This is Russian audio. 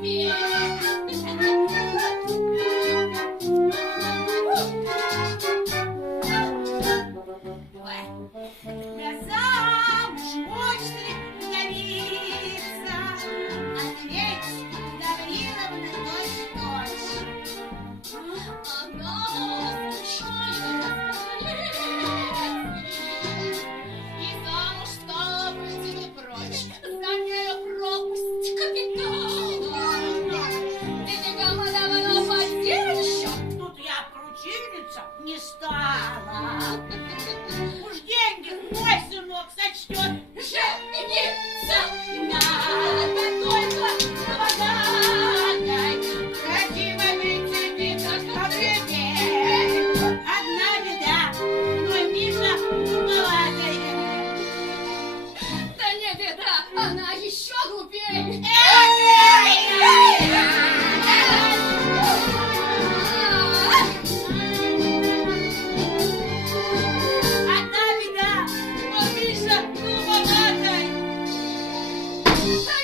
успеет. Я замуж хочет ли вдовица? Ответь, Гавриловна, точь-точь. Она случилась и замуж стала пойти не прочь. За нею пропасть капитала. Ты никому давно подельщик. Тут я кручиниться не стала. Уж деньги мой сынок сочтет. Жениться надо только на богатой. Красивыми цветы поглядеть. Одна беда, но Миша глуповатая. Да не беда, она еще глупее. Одна беда, но Миша глуповатая. Да